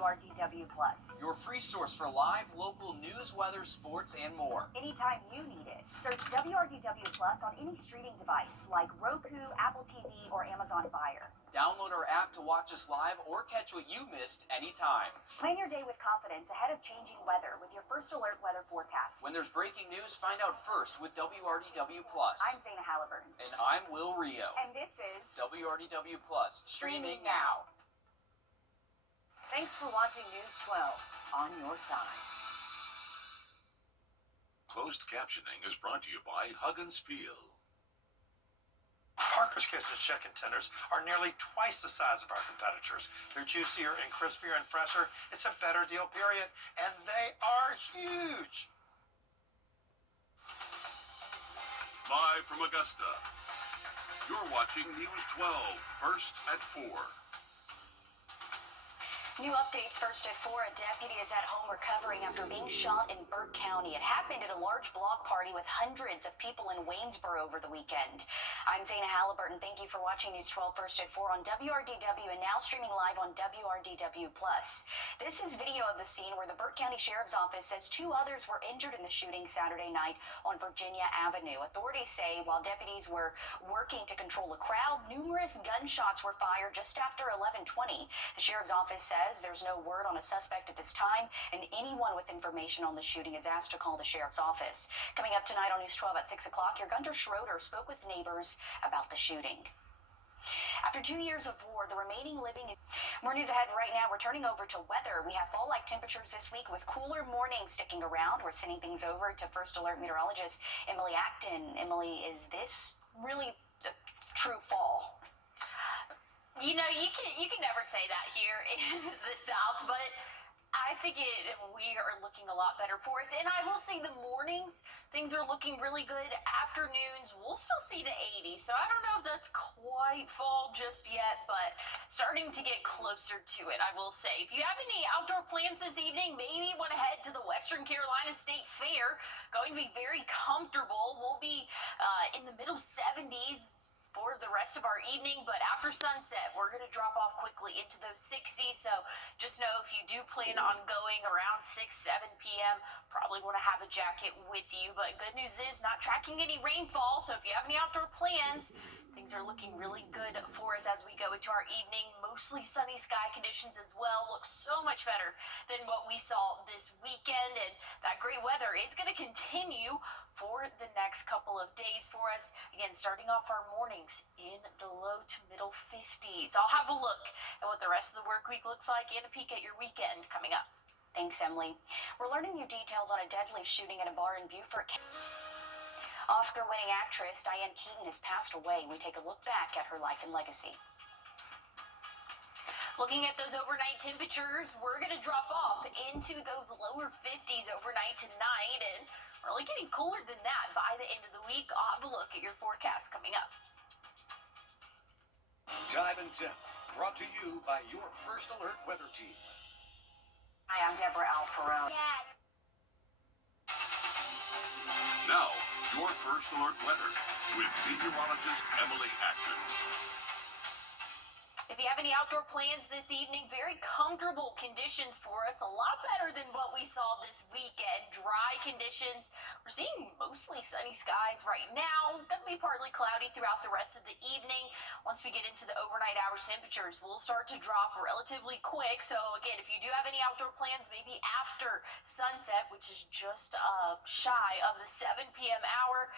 WRDW+. Your free source for live, local news, weather, sports, and more. Anytime you need it. Search WRDW+ on any streaming device like Roku, Apple TV, or Amazon Fire. Download our app to watch us live or catch what you missed anytime. Plan your day with confidence ahead of changing weather with your First Alert weather forecast. When there's breaking news, find out first with WRDW+. I'm Zana Halliburton. And I'm Will Rio. And this is WRDW+, streaming now. Thanks for watching News 12 on your side. Closed captioning is brought to you by Hug and Spiel. Parker's Kitchen chicken tenders are nearly twice the size of our competitors. They're juicier and crispier and fresher. It's a better deal, period. And they are huge. Live from Augusta, you're watching News 12, first at 4. New updates first at 4. A deputy is at home recovering after being shot in Burke County. It happened at a large block party with hundreds of people in Waynesboro over the weekend. I'm Zana Halliburton. Thank you for watching News 12 first at 4 on WRDW and now streaming live on WRDW+. This is video of the scene where the Burke County Sheriff's Office says 2 others were injured in the shooting Saturday night on Virginia Avenue. Authorities say while deputies were working to control a crowd, numerous gunshots were fired just after 11:20. The Sheriff's Office says there's no word on a suspect at this time, and anyone with information on the shooting is asked to call the Sheriff's Office. Coming up tonight on News 12 at 6 o'clock, your Gunter Schroeder spoke with neighbors about the shooting. After 2 years of war, the remaining living... More news ahead right now. We're turning over to weather. We have fall-like temperatures this week with cooler mornings sticking around. We're sending things over to First Alert meteorologist Emily Acton. Emily, is this really a true fall? You know, you can never say that here in the South, but I think we are looking a lot better for us. And I will say the mornings, things are looking really good. Afternoons, we'll still see the 80s. So I don't know if that's quite fall just yet, but starting to get closer to it, I will say. If you have any outdoor plans this evening, maybe want to head to the Western Carolina State Fair. Going to be very comfortable. We'll be in the middle 70s. For the rest of our evening, but after sunset, we're going to drop off quickly into those 60s. So just know if you do plan on going around 6, 7 p.m., probably want to have a jacket with you. But good news is not tracking any rainfall. So if you have any outdoor plans, things are looking really good for us as we go into our evening. Mostly sunny sky conditions as well. Looks so much better than what we saw this weekend. And that great weather is going to continue for the next couple of days for us. Again, starting off our mornings in the low to middle 50s. I'll have a look at what the rest of the work week looks like and a peek at your weekend coming up. Thanks, Emily. We're learning new details on a deadly shooting at a bar in Beaufort. Oscar-winning actress Diane Keaton has passed away. We take a look back at her life and legacy. Looking at those overnight temperatures, we're going to drop off into those lower 50s overnight tonight, and really getting cooler than that by the end of the week. I'll have a look at your forecast coming up. Time and Temp, brought to you by your First Alert weather team. Hi, I'm Deborah Alfarone. Dad. Now, your First Alert weather with meteorologist Emily Acton. If you have any outdoor plans this evening, very comfortable conditions for us. A lot better than what we saw this weekend. Dry conditions. We're seeing mostly sunny skies right now. Going to be partly cloudy throughout the rest of the evening. Once we get into the overnight hours, temperatures will start to drop relatively quick. So again, if you do have any outdoor plans, maybe after sunset, which is just shy of the 7 p.m. hour,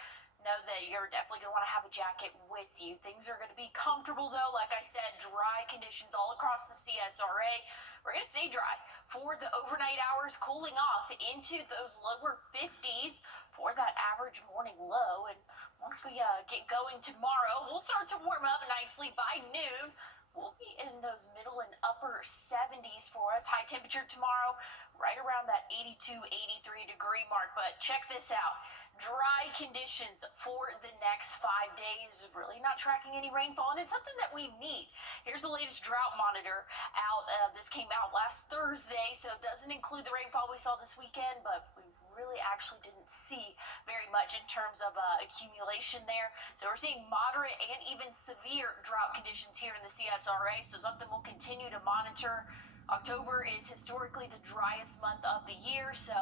know that you're definitely going to want to have a jacket with you. Things are going to be comfortable, though. Like I said, dry conditions all across the CSRA. We're going to stay dry for the overnight hours, cooling off into those lower 50s for that average morning low. And once we get going tomorrow, we'll start to warm up nicely by noon. We'll be in those middle and upper 70s for us. High temperature tomorrow, right around that 82, 83 degree mark. But check this out. Dry conditions for the next 5 days. Really not tracking any rainfall, and it's something that we need. Here's the latest drought monitor out. This came out last Thursday, so it doesn't include the rainfall we saw this weekend, but we really actually didn't see very much in terms of accumulation there. So we're seeing moderate and even severe drought conditions here in the CSRA, so something we'll continue to monitor. October is historically the driest month of the year, so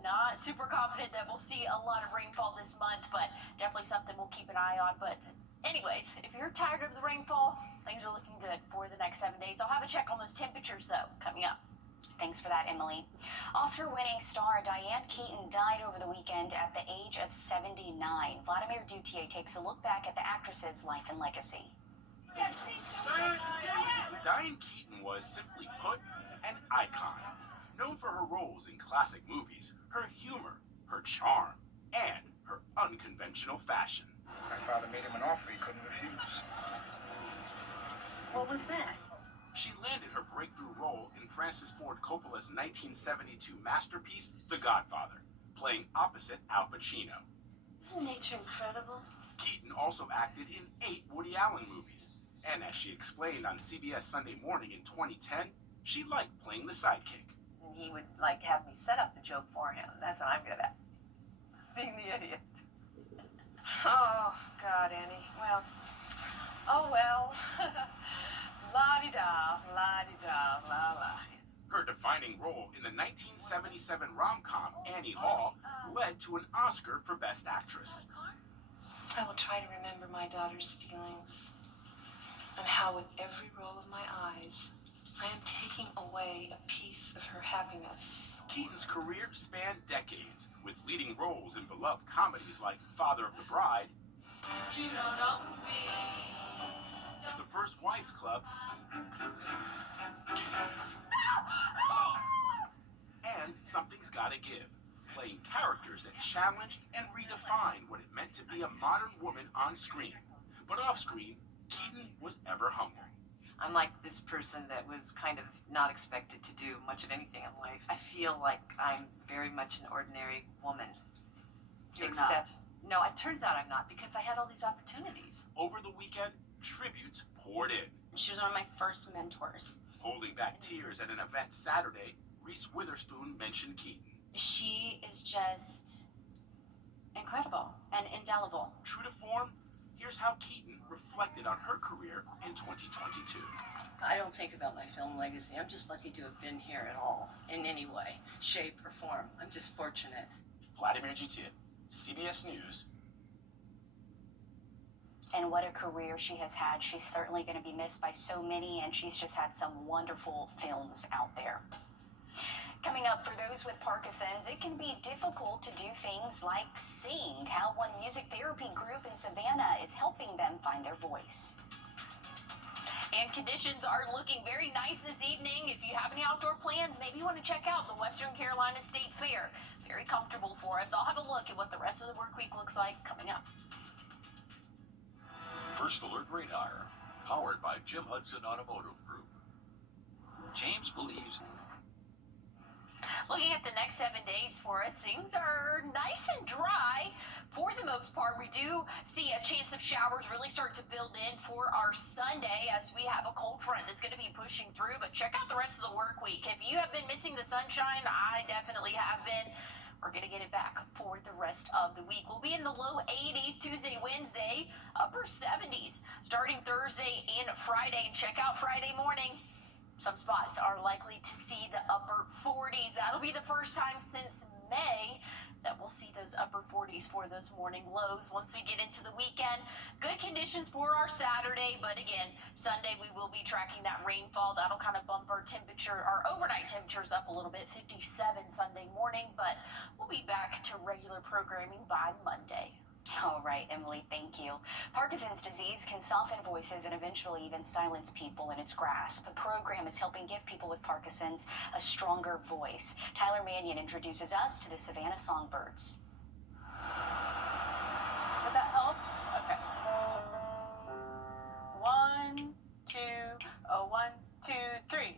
not super confident that we'll see a lot of rainfall this month, but definitely something we'll keep an eye on. But anyways, if you're tired of the rainfall, things are looking good for the next 7 days. I'll have a check on those temperatures, though, coming up. Thanks for that, Emily. Oscar-winning star Diane Keaton died over the weekend at the age of 79. Vladimir Dutier takes a look back at the actress's life and legacy. Diane Keaton was, simply put, an icon. Known for her roles in classic movies, her humor, her charm, and her unconventional fashion. My father made him an offer he couldn't refuse. What was that? She landed her breakthrough role in Francis Ford Coppola's 1972 masterpiece, The Godfather, playing opposite Al Pacino. Isn't nature incredible? Keaton also acted in 8 Woody Allen movies, and as she explained on CBS Sunday Morning in 2010, she liked playing the sidekick. And he would, have me set up the joke for him. That's what I'm good at. Being the idiot. Oh, God, Annie. Well. La-di-da, la-di-da, la-la. Her defining role in the 1977 rom-com Annie Hall led to an Oscar for Best Actress. I will try to remember my daughter's feelings and how with every roll of my eyes, I am taking away a piece of her happiness. Keaton's career spanned decades, with leading roles in beloved comedies like Father of the Bride, You don't know me. The First Wives Club, and Something's Gotta Give, playing characters that challenged and redefined what it meant to be a modern woman on screen. But off-screen, Keaton was ever humble. I'm like this person that was kind of not expected to do much of anything in life. I feel like I'm very much an ordinary woman. You're Except, no, it turns out I'm not because I had all these opportunities. Over the weekend, tributes poured in. She was one of my first mentors. Holding back tears at an event Saturday, Reese Witherspoon mentioned Keaton. She is just incredible and indelible. True to form, here's how Keaton reflected on her career in 2022. I don't think about my film legacy. I'm just lucky to have been here at all, in any way, shape, or form. I'm just fortunate. Vladimir Dutier, CBS News. And what a career she has had. She's certainly going to be missed by so many, and she's just had some wonderful films out there. Coming up, for those with Parkinson's, it can be difficult to do things like sing. How one music therapy group in Savannah is helping them find their voice. And conditions are looking very nice this evening. If you have any outdoor plans, maybe you want to check out the Western Carolina State Fair. Very comfortable for us. I'll have a look at what the rest of the work week looks like coming up. First Alert Radar, powered by Jim Hudson Automotive Group. James believes. Looking at the next 7 days for us, things are nice and dry. For the most part, we do see a chance of showers really start to build in for our Sunday as we have a cold front that's going to be pushing through. But check out the rest of the work week. If you have been missing the sunshine, I definitely have been. We're going to get it back for the rest of the week. We'll be in the low 80s Tuesday, Wednesday, upper 70s starting Thursday and Friday. And check out Friday morning. Some spots are likely to see the upper 40s. That'll be the first time since May that we'll see those upper 40s for those morning lows once we get into the weekend. Good conditions for our Saturday, but again, Sunday we will be tracking that rainfall. That'll kind of bump our temperature, our overnight temperatures up a little bit, 57 Sunday morning, but we'll be back to regular programming by Monday. All right, Emily, thank you. Parkinson's disease can soften voices and eventually even silence people in its grasp. The program is helping give people with Parkinson's a stronger voice. Tyler Mannion introduces us to the Savannah Songbirds. Would that help? Okay. 1, 2, oh, 1, 2, 3.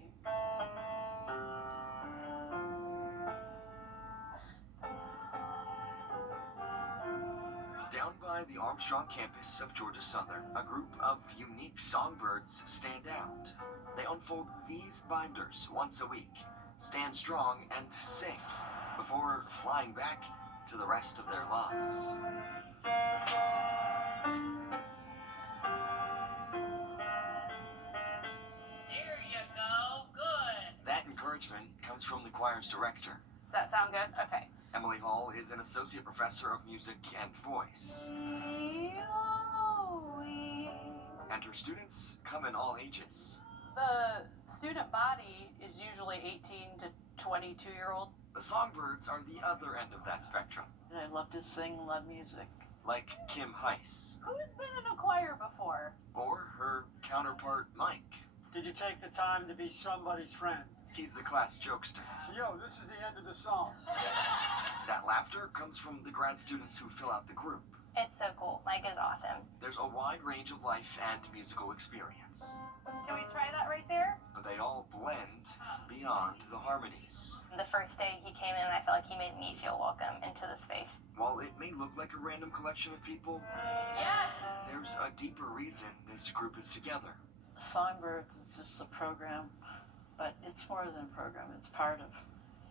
Down by the Armstrong campus of Georgia Southern, a group of unique songbirds stand out. They unfold these binders once a week, stand strong, and sing before flying back to the rest of their lives. There you go. Good. encouragement comes from the choir's director. Does that sound good? Okay. Emily Hall is an associate professor of music and voice. And her students come in all ages. The student body is usually 18 to 22-year-olds. The songbirds are the other end of that spectrum. I love to sing, love music. Like Kim Heiss. Who's been in a choir before? Or her counterpart, Mike. Did you take the time to be somebody's friend? He's the class jokester. Yo, this is the end of the song. That laughter comes from the grad students who fill out the group. It's so cool. Mike is awesome. There's a wide range of life and musical experience. Can we try that right there? But they all blend beyond the harmonies. The first day he came in, I felt like he made me feel welcome into the space. While it may look like a random collection of people, Yes! there's a deeper reason this group is together. Songbirds is just a program, but it's more than a program. It's part of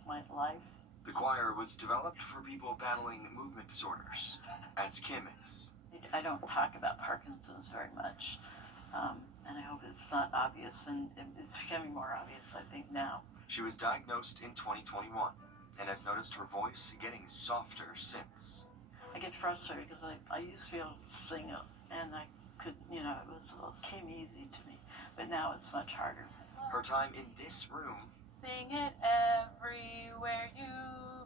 my life. The choir was developed for people battling movement disorders, as Kim is. I don't talk about Parkinson's very much, and I hope it's not obvious, and it's becoming more obvious, I think, now. She was diagnosed in 2021 and has noticed her voice getting softer since. I get frustrated because I used to be able to sing it, and I could, it came easy to me, but now it's much harder. Her time in this room Sing it everywhere you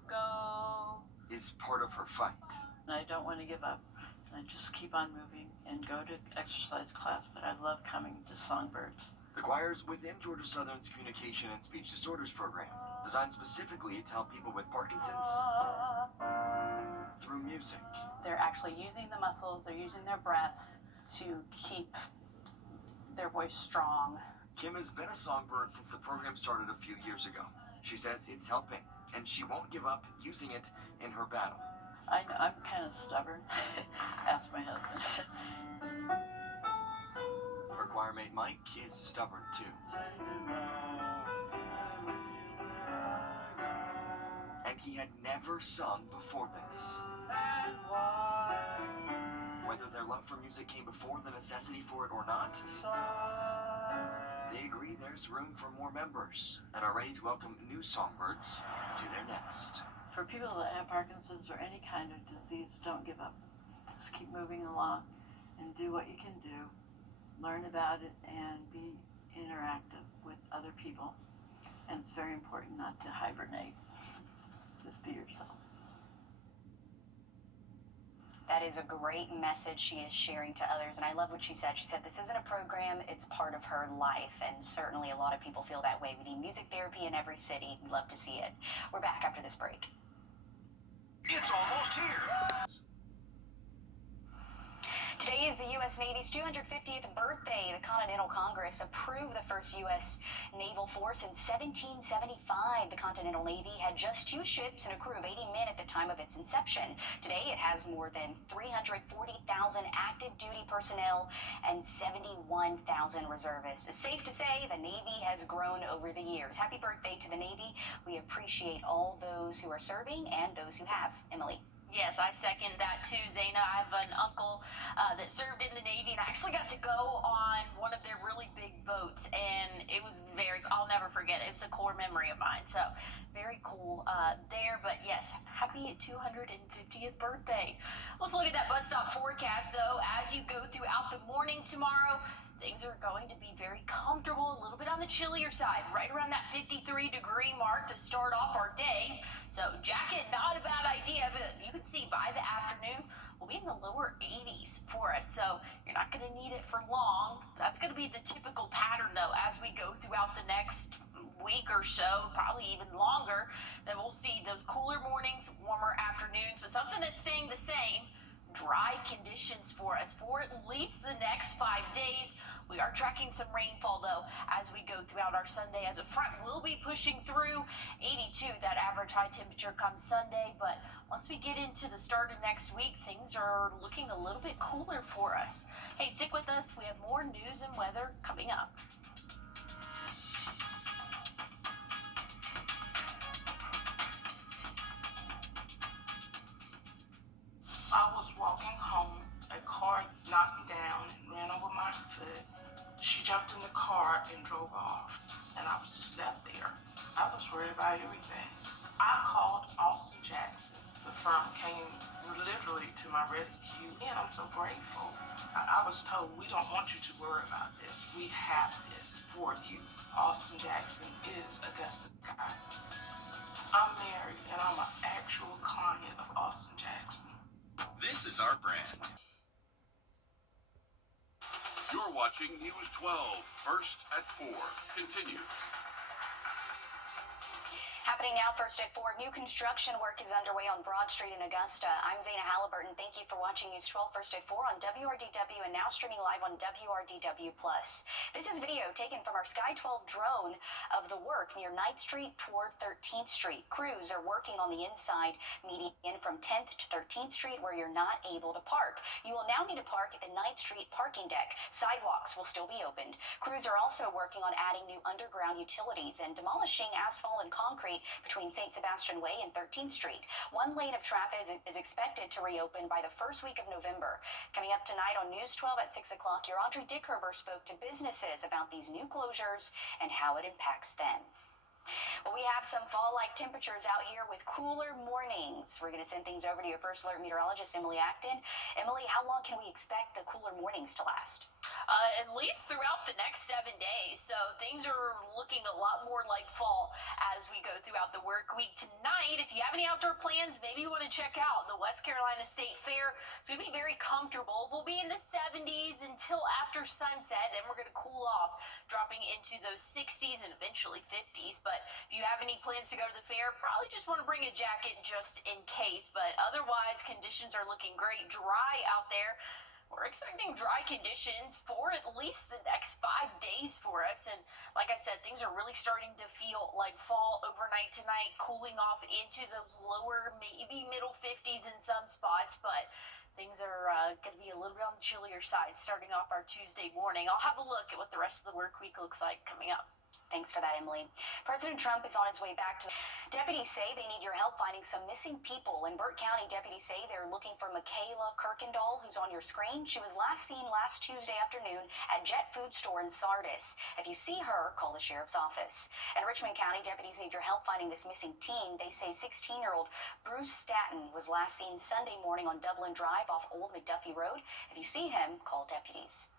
go. is part of her fight. And I don't want to give up. I just keep on moving and go to exercise class, but I love coming to Songbirds. The choir's within Georgia Southern's Communication and Speech Disorders program, designed specifically to help people with Parkinson's through music. They're actually using the muscles, they're using their breath to keep their voice strong. Kim has been a songbird since the program started a few years ago. She says it's helping, and she won't give up using it in her battle. I'm kind of stubborn. Ask my husband. Her choir mate Mike is stubborn too. And he had never sung before this. Whether their love for music came before the necessity for it or not, they agree there's room for more members and are ready to welcome new songbirds to their nest. For people that have Parkinson's or any kind of disease, don't give up. Just keep moving along and do what you can do. Learn about it and be interactive with other people. And it's very important not to hibernate. Just be yourself. That is a great message she is sharing to others, and I love what she said. She said this isn't a program, it's part of her life, and certainly a lot of people feel that way. We need music therapy in every city. We'd love to see it. We're back after this break. It's almost here. Today is the U.S. Navy's 250th birthday. The Continental Congress approved the first U.S. naval force in 1775. The Continental Navy had just 2 ships and a crew of 80 men at the time of its inception. Today, it has more than 340,000 active duty personnel and 71,000 reservists. It's safe to say the Navy has grown over the years. Happy birthday to the Navy. We appreciate all those who are serving and those who have. Emily. Yes, I second that too, Zaina. I have an uncle that served in the Navy, and I actually got to go on one of their really big boats, and it was I'll never forget it. It was a core memory of mine, so very cool there. But yes, happy 250th birthday. Let's look at that bus stop forecast, though. As you go throughout the morning tomorrow, things are going to be very comfortable, a little bit on the chillier side, right around that 53-degree mark to start off our day. So jacket, not a bad idea, but you can see by the afternoon, we'll be in the lower 80s for us. So you're not going to need it for long. That's going to be the typical pattern, though, as we go throughout the next week or so, probably even longer. Then we'll see those cooler mornings, warmer afternoons, but something that's staying the same, dry conditions for us for at least the next 5 days. We are tracking some rainfall, though, as we go throughout our Sunday, as a front will be pushing through. 82, that average high temperature comes Sunday, but once we get into the start of next week, things are looking a little bit cooler for us. Hey, stick with us. We have more news and weather coming up. I was walking home. A car knocked me down and ran over my foot. She jumped in the car and drove off, and I was just left there. I was worried about everything. I called Austin Jackson. The firm came literally to my rescue, and I'm so grateful. I was told, we don't want you to worry about this. We have this for you. Austin Jackson is Augusta's guy. I'm married, and I'm an actual client of Austin Jackson. This is our brand. You're watching News 12, First at 4. Continues. Happening now, first at 4. New construction work is underway on Broad Street in Augusta. I'm Zaina Halliburton. Thank you for watching News 12 First at 4 on WRDW and now streaming live on WRDW+. This is video taken from our Sky 12 drone of the work near 9th Street toward 13th Street. Crews are working on the inside median from 10th to 13th Street where you're not able to park. You will now need to park at the 9th Street parking deck. Sidewalks will still be opened. Crews are also working on adding new underground utilities and demolishing asphalt and concrete between St. Sebastian Way and 13th Street. One lane of traffic is expected to reopen by the first week of November. Coming up tonight on News 12 at 6 o'clock, your Audrey Dickerber spoke to businesses about these new closures and how it impacts them. Well, we have some fall-like temperatures out here with cooler mornings. We're going to send things over to your first alert meteorologist, Emily Acton. Emily, how long can we expect the cooler mornings to last? At least throughout the next 7 days. So things are looking a lot more like fall as we go throughout the work week. Tonight, if you have any outdoor plans, maybe you want to check out the West Carolina State Fair. It's going to be very comfortable. We'll be in the 70s until after sunset. Then we're going to cool off, dropping into those 60s and eventually 50s. But if you have any plans to go to the fair, probably just want to bring a jacket just in case. But otherwise, conditions are looking great, dry out there. We're expecting dry conditions for at least the next 5 days for us. And like I said, things are really starting to feel like fall overnight tonight, cooling off into those lower, maybe middle 50s in some spots. But things are going to be a little bit on the chillier side starting off our Tuesday morning. I'll have a look at what the rest of the work week looks like coming up. Thanks for that, Emily. President Trump is on his way back to... Deputies say they need your help finding some missing people. In Burke County, deputies say they're looking for Michaela Kirkendall, who's on your screen. She was last seen last Tuesday afternoon at Jet Food Store in Sardis. If you see her, call the sheriff's office. In Richmond County, deputies need your help finding this missing teen. They say 16-year-old Bruce Statton was last seen Sunday morning on Dublin Drive off Old McDuffie Road. If you see him, call deputies.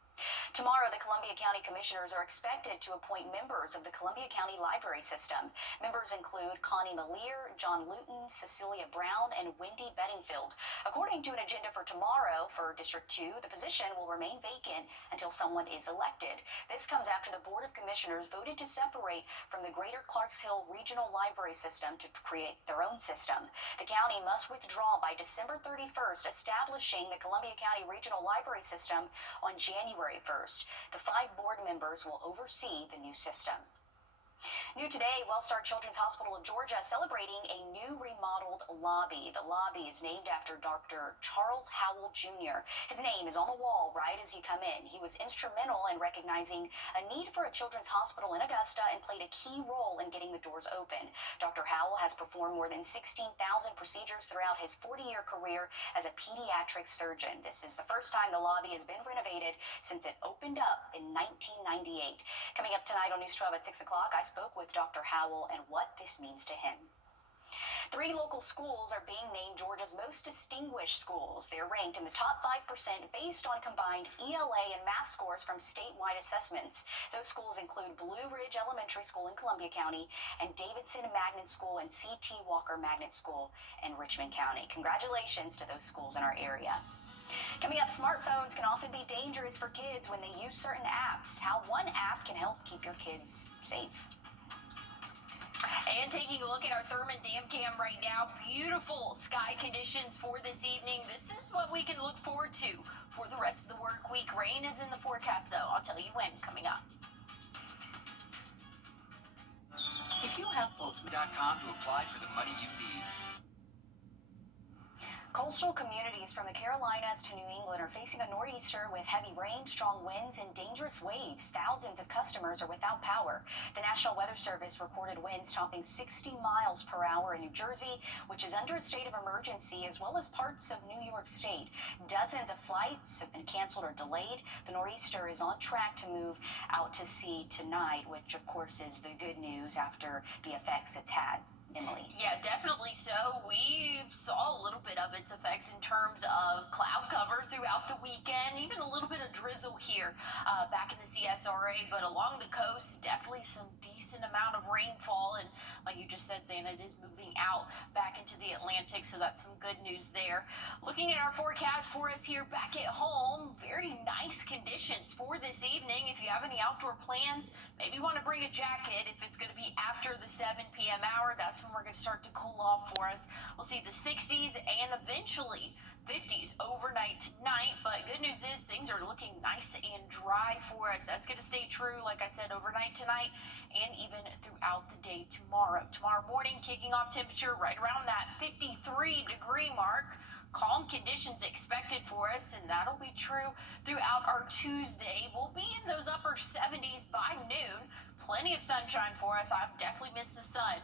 Tomorrow, the Columbia County Commissioners are expected to appoint members of the Columbia County Library System. Members include Connie Malier, John Luton, Cecilia Brown, and Wendy Bedingfield. According to an agenda for tomorrow for District 2, the position will remain vacant until someone is elected. This comes after the Board of Commissioners voted to separate from the Greater Clarks Hill Regional Library System to create their own system. The county must withdraw by December 31st, establishing the Columbia County Regional Library System on January 1st. The 5 board members will oversee the new system. New today, Wellstar Children's Hospital of Georgia celebrating a new remodeled lobby. The lobby is named after Dr. Charles Howell Jr. His name is on the wall right as you come in. He was instrumental in recognizing a need for a children's hospital in Augusta and played a key role in getting the doors open. Dr. Howell has performed more than 16,000 procedures throughout his 40-year career as a pediatric surgeon. This is the first time the lobby has been renovated since it opened up in 1998. Coming up tonight on News 12 at 6 o'clock, I spoke with Dr. Howell and what this means to him. 3 local schools are being named Georgia's most distinguished schools. They're ranked in the top 5% based on combined ELA and math scores from statewide assessments. Those schools include Blue Ridge Elementary School in Columbia County and Davidson Magnet School and C.T. Walker Magnet School in Richmond County. Congratulations to those schools in our area. Coming up, smartphones can often be dangerous for kids when they use certain apps. How one app can help keep your kids safe. And taking a look at our Thurman Dam Cam right now, beautiful sky conditions for this evening. This is what we can look forward to for the rest of the work week. Rain is in the forecast, though. I'll tell you when coming up. If you have both.com to apply for the money you need. Coastal communities from the Carolinas to New England are facing a nor'easter with heavy rain, strong winds, and dangerous waves. Thousands of customers are without power. The National Weather Service recorded winds topping 60 miles per hour in New Jersey, which is under a state of emergency, as well as parts of New York State. Dozens of flights have been canceled or delayed. The nor'easter is on track to move out to sea tonight, which of course is the good news after the effects it's had. Emily. Yeah, definitely so. We saw a little bit of its effects in terms of cloud cover throughout the weekend, even a little bit of drizzle here back in the CSRA, but along the coast, definitely some decent amount of rainfall. And like you just said, Zana, it is moving out back into the Atlantic, so that's some good news there. Looking at our forecast for us here back at home, very nice conditions for this evening. If you have any outdoor plans, maybe want to bring a jacket if it's going to be after the 7 p.m. hour. That's when we're going to start to cool off for us. We'll see the 60s and eventually 50s overnight tonight, but good news is things are looking nice and dry for us. That's going to stay true, like I said, overnight tonight and even throughout the day tomorrow. Tomorrow morning, kicking off temperature right around that 53-degree mark. Calm conditions expected for us, and that'll be true throughout our Tuesday. We'll be in those upper 70s by noon. Plenty of sunshine for us. I've definitely missed the sun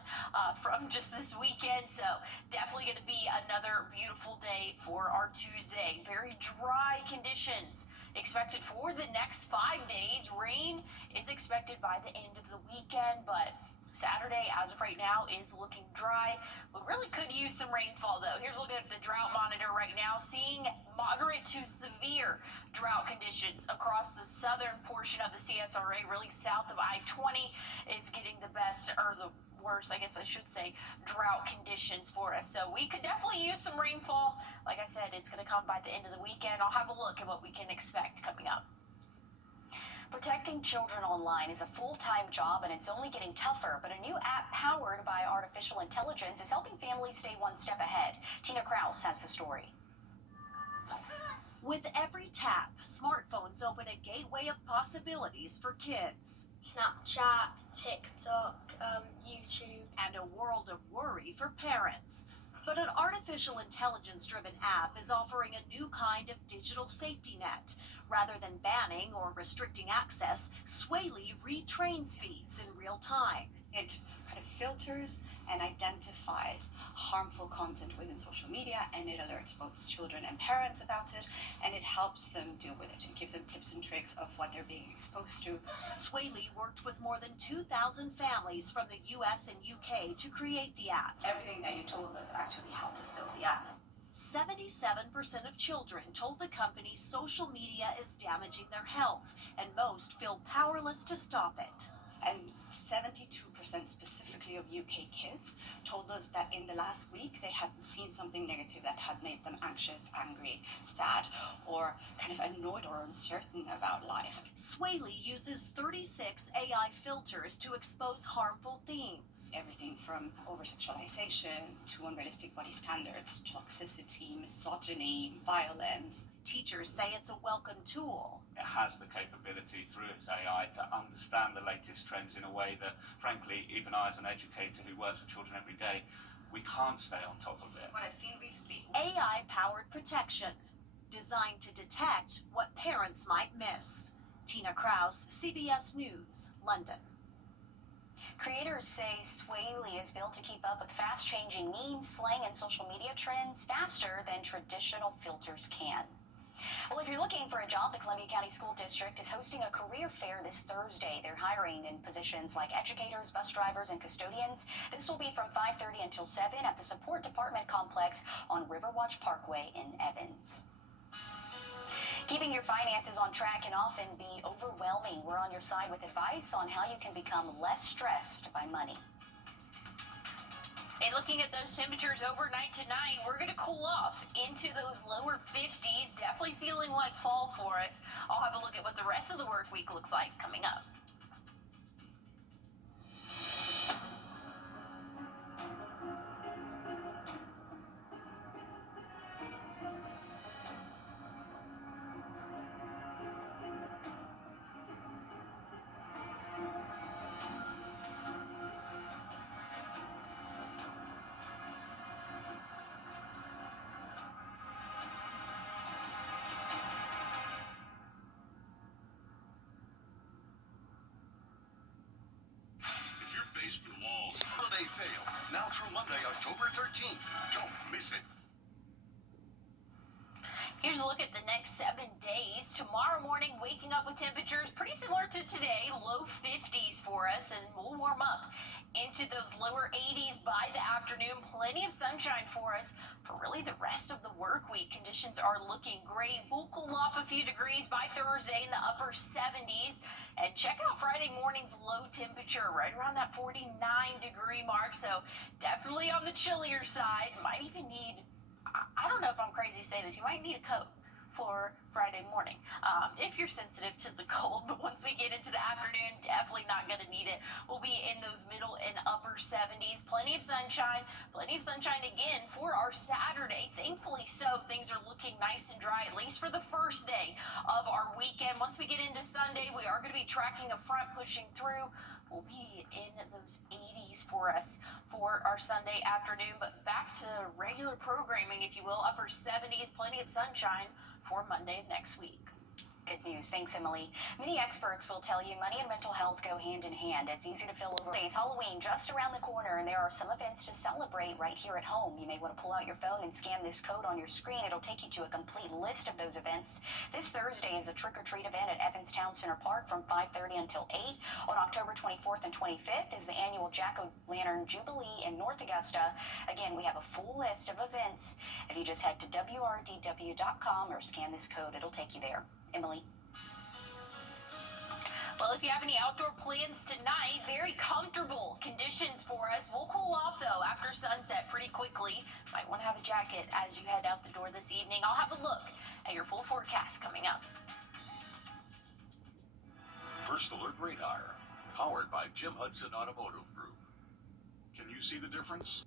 from just this weekend, so definitely going to be another beautiful day for our Tuesday. Very dry conditions expected for the next 5 days. Rain is expected by the end of the weekend, but Saturday, as of right now, is looking dry. We really could use some rainfall, though. Here's looking at the drought monitor right now, seeing moderate to severe drought conditions across the southern portion of the CSRA, really south of I-20 is getting the best, or the worst, I guess I should say, drought conditions for us. So we could definitely use some rainfall. Like I said, it's going to come by the end of the weekend. I'll have a look at what we can expect coming up. Protecting children online is a full-time job, and it's only getting tougher, but a new app powered by artificial intelligence is helping families stay one step ahead. Tina Kraus has the story. With every tap, smartphones open a gateway of possibilities for kids. Snapchat, TikTok, YouTube. And a world of worry for parents. But an artificial intelligence-driven app is offering a new kind of digital safety net. Rather than banning or restricting access, Swaley retrains feeds in real time. It kind of filters and identifies harmful content within social media, and it alerts both children and parents about it, and it helps them deal with it and gives them tips and tricks of what they're being exposed to. Swaley worked with more than 2,000 families from the US and UK to create the app. Everything that you told us actually helped us build the app. 77% of children told the company social media is damaging their health, and most feel powerless to stop it. And 72% specifically of UK kids told us that in the last week they had seen something negative that had made them anxious, angry, sad, or kind of annoyed or uncertain about life. Swaley uses 36 AI filters to expose harmful themes. Everything from over-sexualization to unrealistic body standards, toxicity, misogyny, violence. Teachers say it's a welcome tool. It has the capability through its AI to understand the latest trends in a way that, frankly, even I as an educator who works with children every day, we can't stay on top of it. What I've seen recently. AI-powered protection, designed to detect what parents might miss. Tina Kraus, CBS News, London. Creators say Swaley is built to keep up with fast-changing memes, slang, and social media trends faster than traditional filters can. Well, if you're looking for a job, the Columbia County School District is hosting a career fair this Thursday. They're hiring in positions like educators, bus drivers, and custodians. This will be from 5:30 until 7 at the Support Department Complex on Riverwatch Parkway in Evans. Keeping your finances on track can often be overwhelming. We're on your side with advice on how you can become less stressed by money. And looking at those temperatures overnight tonight, we're going to cool off into those lower 50s. Definitely feeling like fall for us. I'll have a look at what the rest of the work week looks like coming up. sale. Now through Monday, October 13th. Don't miss it. Here's a look at the next 7 days. Tomorrow morning, waking up with temperatures pretty similar to today, low 50s for us, and we'll warm up into those lower 80s by the afternoon. Plenty of sunshine for us for really the rest of the work week. Conditions are looking great. We'll cool off a few degrees by Thursday in the upper 70s. And check out Friday morning's low temperature right around that 49-degree mark. So definitely on the chillier side. Might even need, I don't know if I'm crazy saying this, you might need a coat for Friday morning if you're sensitive to the cold. But once we get into the afternoon, definitely not going to need it. We'll be in those middle and upper 70s. Plenty of sunshine again for our Saturday. Thankfully so, things are looking nice and dry, at least for the first day of our weekend. Once we get into Sunday, we are going to be tracking a front pushing through. We'll be in those 80s for us for our Sunday afternoon, but back to regular programming, if you will, upper 70s, plenty of sunshine for Monday of next week. Good news. Thanks, Emily. Many experts will tell you money and mental health go hand in hand. It's easy to feel over. It's Halloween just around the corner, and there are some events to celebrate right here at home. You may want to pull out your phone and scan this code on your screen. It'll take you to a complete list of those events. This Thursday is the trick-or-treat event at Evans Town Center Park from 5:30 until 8. On October 24th and 25th is the annual Jack-O-Lantern Jubilee in North Augusta. Again, we have a full list of events. If you just head to wrdw.com or scan this code, it'll take you there. Emily. Well, if you have any outdoor plans tonight, very comfortable conditions for us. We'll cool off, though, after sunset pretty quickly. Might want to have a jacket as you head out the door this evening. I'll have a look at your full forecast coming up. First Alert Radar, powered by Jim Hudson Automotive Group. Can you see the difference?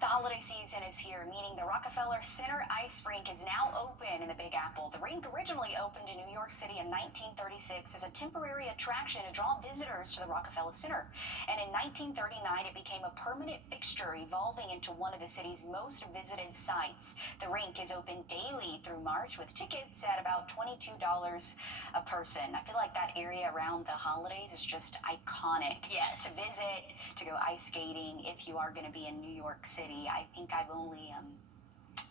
The holiday season is here, meaning the Rockefeller Center Ice Rink is now open in the Big Apple. The rink originally opened in New York City in 1936 as a temporary attraction to draw visitors to the Rockefeller Center. And in 1939, it became a permanent fixture, evolving into one of the city's most visited sites. The rink is open daily through March with tickets at about $22 a person. I feel like that area around the holidays is just iconic. Yes. To visit, to go ice skating if you are going to be in New York City. I think I've only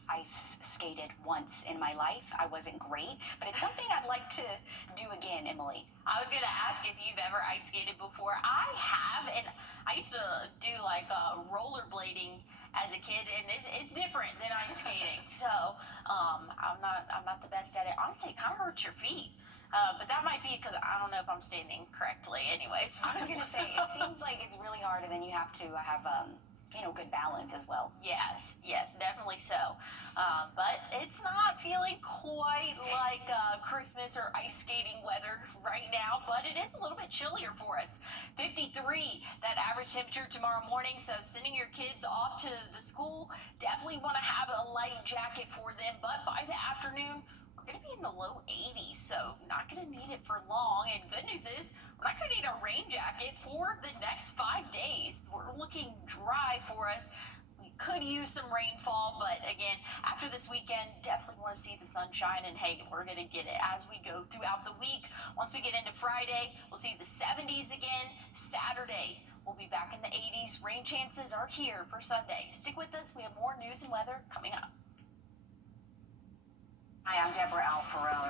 ice skated once in my life. I wasn't great, but it's something I'd like to do again, Emily. I was going to ask if you've ever ice skated before. I have, and I used to do like rollerblading as a kid, and it's different than ice skating. So I'm not the best at it. Honestly, it kind of hurts your feet. But that might be because I don't know if I'm standing correctly anyways. I was going to say, it seems like it's really hard, and then you have to have good balance as well. Yes, definitely so. But it's not feeling quite like Christmas or ice skating weather right now, but it is a little bit chillier for us. 53, that average temperature tomorrow morning, so sending your kids off to the school, definitely want to have a light jacket for them, but by the afternoon, we're going to be in the low 80s, so not going to need it for long. And good news is, we're not going to need a rain jacket for the next 5 days. We're looking dry for us. We could use some rainfall, but again, after this weekend, definitely want to see the sunshine, and hey, we're going to get it as we go throughout the week. Once we get into Friday, we'll see the 70s again. Saturday, we'll be back in the 80s. Rain chances are here for Sunday. Stick with us. We have more news and weather coming up. Hi, I'm Deborah Alfarone.